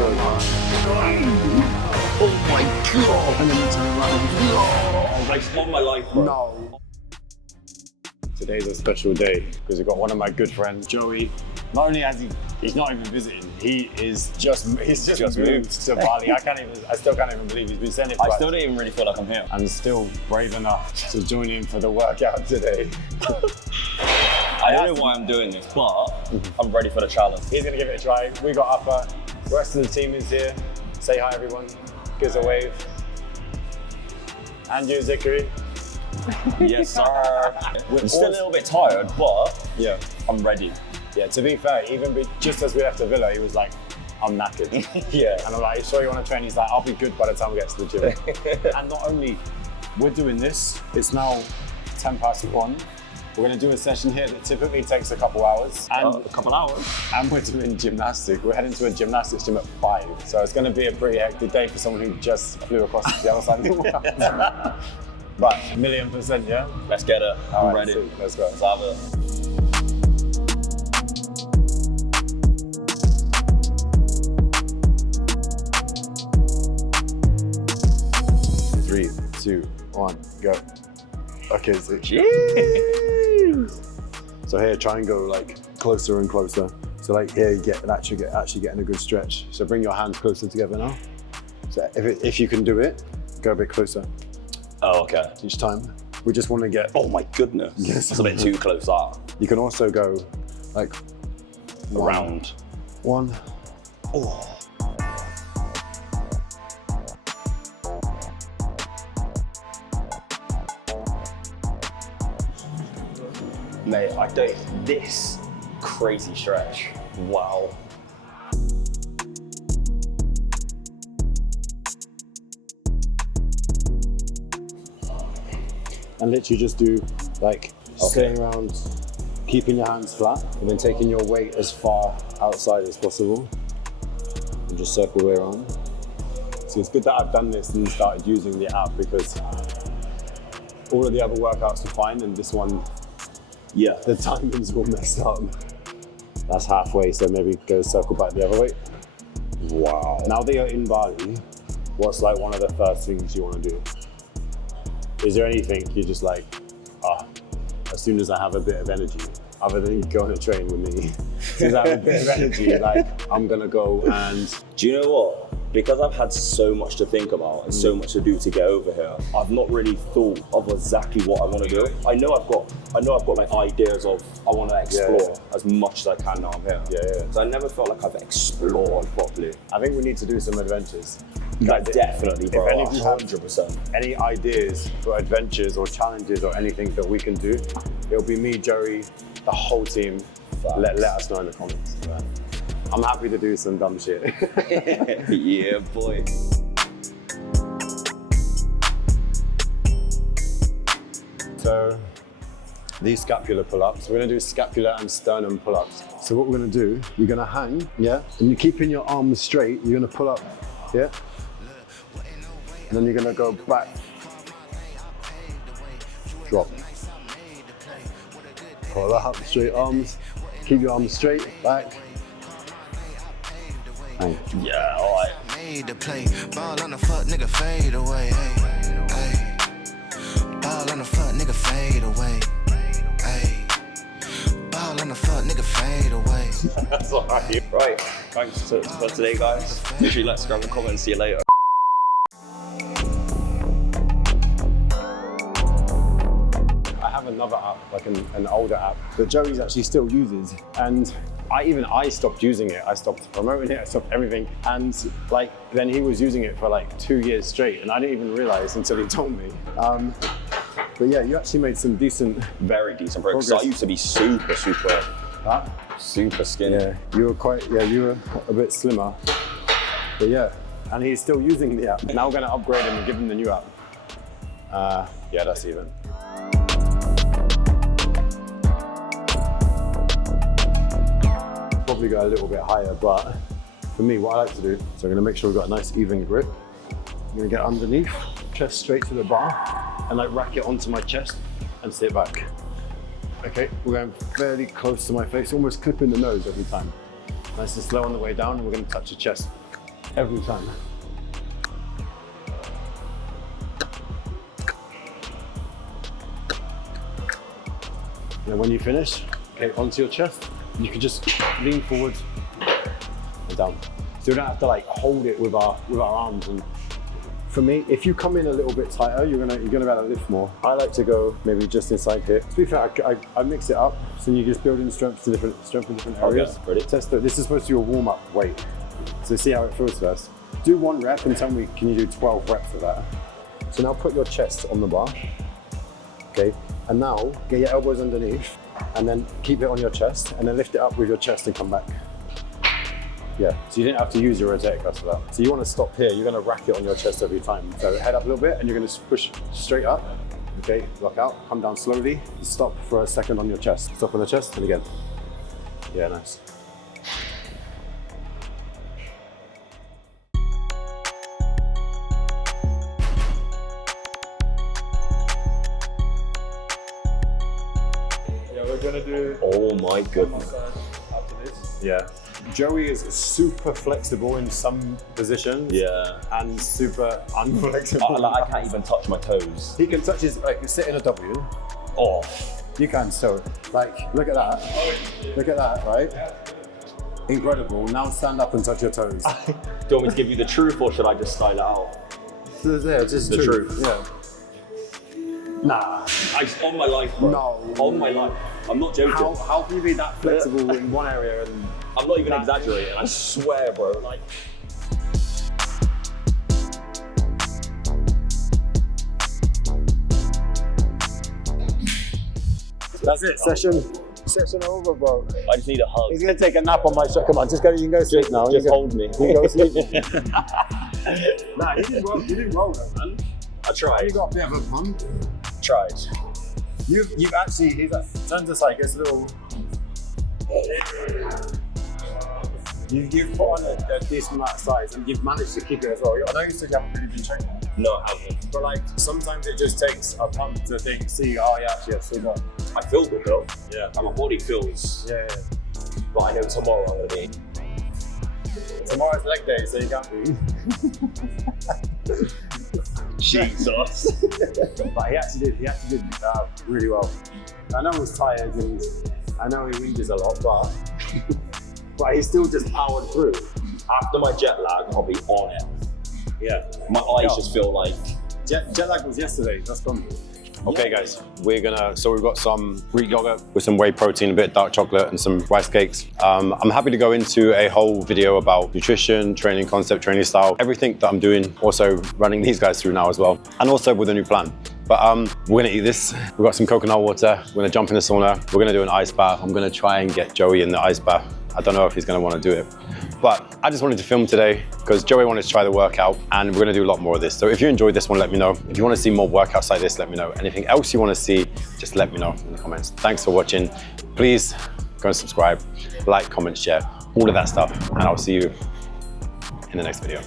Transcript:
go. Oh my god! And then you turn around. I just won my life, bro. No. Today's a special day because we've got one of my good friends, Joey. Not only has he's not even visiting, he's just moved to Bali. I still can't even believe he's been sending it. I still don't even really feel like I'm here. I'm still brave enough to join in for the workout today. I don't know why I'm doing this, but I'm ready for the challenge. He's gonna give it a try. We got Upper. The rest of the team is here. Say hi, everyone. Give us a wave. And you, Zikri. Yes, sir. We're still a little bit tired, but yeah, I'm ready. Yeah, to be fair, just as we left the villa, he was like, I'm knackered. Yeah. And I'm like, you sure you want to train? He's like, I'll be good by the time we get to the gym. And not only we're doing this, it's now 1:10. We're going to do a session here that typically takes a couple hours. And a couple hours? And we're doing gymnastics. We're heading to a gymnastics gym at 5. So it's going to be a pretty hectic day for someone who just flew across the other side of the world. But 1,000,000%, yeah? Let's get it. I'm ready. Let's go. Let's have it. 3, 2, 1, go. Okay, so so here, try and go like closer and closer. So like here, you get actually getting a good stretch. So bring your hands closer together now. So if you can do it, go a bit closer. Oh, okay. Each time. We just want to get. Oh my goodness. Yes. That's a bit too close, that. You can also go like around. 1. Oh. Mate, I don't. This crazy stretch. Wow. And literally just do like staying around, keeping your hands flat, and then taking your weight as far outside as possible, and just circle way around. So it's good that I've done this and started using the app because all of the other workouts were fine, and this one, yeah, the timing's all messed up. That's halfway, so maybe go circle back the other way. Wow. Now that you're in Bali, what's like one of the first things you want to do? Is there anything you're just like, as soon as I have a bit of energy, other than going to train with me, as soon as I have a bit of energy, like I'm gonna go and... Do you know what? Because I've had so much to think about and so much to do to get over here, I've not really thought of exactly what I want to do. I know I've got like ideas of I want to explore as much as I can now I'm here. Yeah. So I never felt like I've explored properly. I think we need to do some adventures. Like definitely, bro. If any of you have 100%. any ideas for adventures or challenges or anything that we can do, it'll be me, Joey, the whole team. Let us know in the comments. I'm happy to do some dumb shit. Yeah, boy. So these scapular pull-ups, we're gonna do scapular and sternum pull-ups. So what we're gonna do, you're gonna hang, yeah? And you're keeping your arms straight, you're gonna pull up, yeah? And then you're gonna go back, drop. Pull up, straight arms, keep your arms straight, back. Hang. Yeah, alright. Made to play, ball on the fuck, nigga fade away. Hey. Ball on the fuck, nigga fade away. Hey. Ball on the fuck, nigga fade away. That's alright. Right, thanks for today, guys. Literally, let's grab a comment and see you later. Another app, like an older app that Joey's actually still uses, and I stopped using it. I stopped promoting it, I stopped everything, and like then he was using it for like 2 years straight, and I didn't even realize until he told me. But yeah, you actually made some very decent progress. I used to be super super skinny. Yeah, you were a bit slimmer, but yeah, and he's still using the app. Now we're gonna upgrade him and give him the new app. Yeah, that's even. Probably go a little bit higher, but for me, what I like to do, so I'm gonna make sure we've got a nice even grip. I'm gonna get underneath, chest straight to the bar, and like rack it onto my chest and sit back. Okay, we're going fairly close to my face, almost clipping the nose every time. Nice and slow on the way down, and we're gonna touch the chest. every time. And when you finish, okay, onto your chest, you can just lean forward and down. So we don't have to like hold it with our arms. And for me, if you come in a little bit tighter, you're gonna be able to lift more. I like to go maybe just inside here. To be fair, I mix it up, so you just build in strength in different areas. Okay, ready? Test it. This is supposed to be a warm-up weight. So see how it feels first. Do 1 rep and tell me, can you do 12 reps of that? So now put your chest on the bar, okay? And now get your elbows underneath and then keep it on your chest and then lift it up with your chest and come back. Yeah, so you didn't have to use your rotator cuff for that. So you want to stop here, you're going to rack it on your chest every time. So head up a little bit and you're going to push straight up. Okay, lock out, come down slowly. Stop for a second on your chest. Stop on the chest and again. Yeah, nice. Yeah, we're gonna do. Oh my goodness. After this. Yeah. Joey is super flexible in some positions. Yeah. And super unflexible. I can't even touch my toes. He can touch his, like, sit in a W. Oh. You can, so, like, look at that. Look at that, right? Incredible. Now stand up and touch your toes. Do you want me to give you the truth or should I just style it out? So there, just The truth. Yeah. Nah. On my life, bro. No. On my life. I'm not joking. How can you be that flexible in one area and I'm not even exaggerating. I swear, bro. Like. that's it, session over, bro. I just need a hug. He's gonna take a nap on my show. Come on, just go, you can go sleep now. Just hold me. You can go sleep. Nah, you did well though, man. I tried. You got a bit of a pump. Tried. You've actually, he's turns us like this little. You've put on a decent amount of size and you've managed to keep it as well. I know you said you haven't really been training, No, I haven't. but like sometimes it just takes a pump to see, oh yeah, actually I've still got. I feel good though. Yeah. And my body feels. Yeah. But I know tomorrow I'm gonna be. Tomorrow's leg day, so you can't be. Jesus. But he actually did really well. I know he was tired and I know he whinges a lot, but he still just powered through. After my jet lag, I'll be on it. Yeah. My eyes just feel like. Jet lag was yesterday, that's gone. Okay guys, we've got some Greek yogurt with some whey protein, a bit of dark chocolate and some rice cakes. I'm happy to go into a whole video about nutrition, training concept, training style, everything that I'm doing, also running these guys through now as well, and also with a new plan. But we're gonna eat this. We've got some coconut water, we're gonna jump in the sauna, we're gonna do an ice bath. I'm gonna try and get Joey in the ice bath. I don't know if he's gonna wanna do it. But I just wanted to film today because Joey wanted to try the workout and we're gonna do a lot more of this. So if you enjoyed this one, let me know. If you wanna see more workouts like this, let me know. Anything else you wanna see, just let me know in the comments. Thanks for watching. Please go and subscribe, like, comment, share, all of that stuff. And I'll see you in the next video.